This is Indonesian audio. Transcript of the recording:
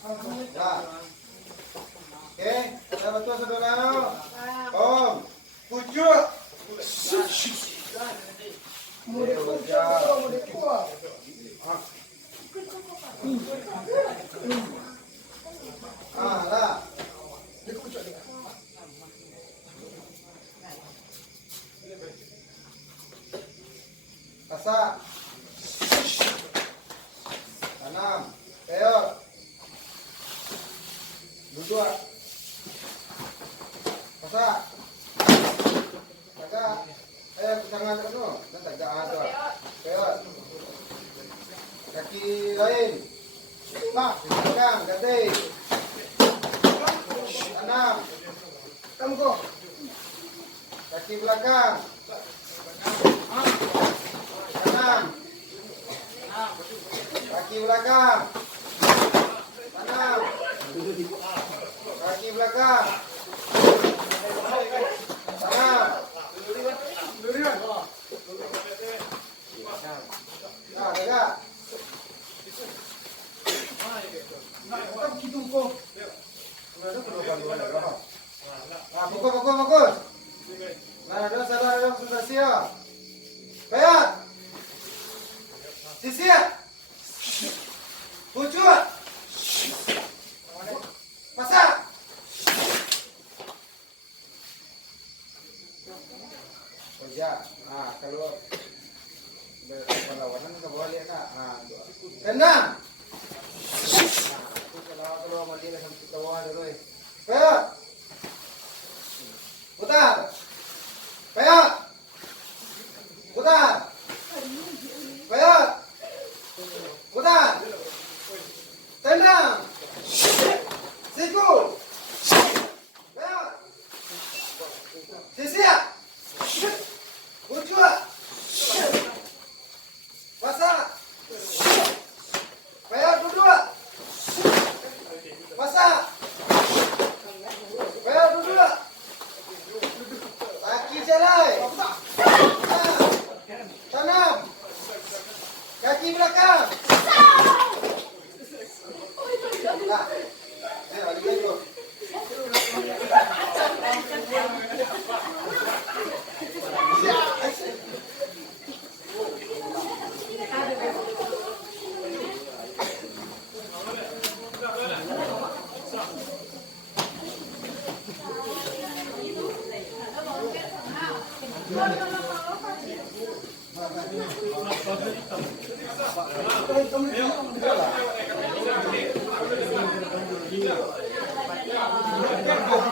Nah. Oke, ada betul saudara. Om, pucuk. Ah, lah. Pasak. Tanam. Peot. Duduk. Pasak. Tagak. Jangan dulu. Dan tagak ada. Peot. Kaki lain. Pak, pegang, ganti. Tanam. Tunggu. Kaki belakang. Tanam. Kaki belakang. Tanam. Kaki belakang. Tanam. Nah, tegak. Fokus. Nah, saudara sudah siap. Peot. Sisir. Pucuk. Pasak. Kerja. Nah, kalau perlawanan ke bawah lihat nak. Tendang. Kalau mandi lah sampai ke bawah dulu. Peot. Putar. Peot. Putar. Peot. Putar. Tendang. Siku. Peot. Sisir. Pucuk. Pasak. Peot duduk. Pasak. Peot duduk. Kaki selai. Tanam. Kaki belakang. Nah, ayo lihat dulu. Kamu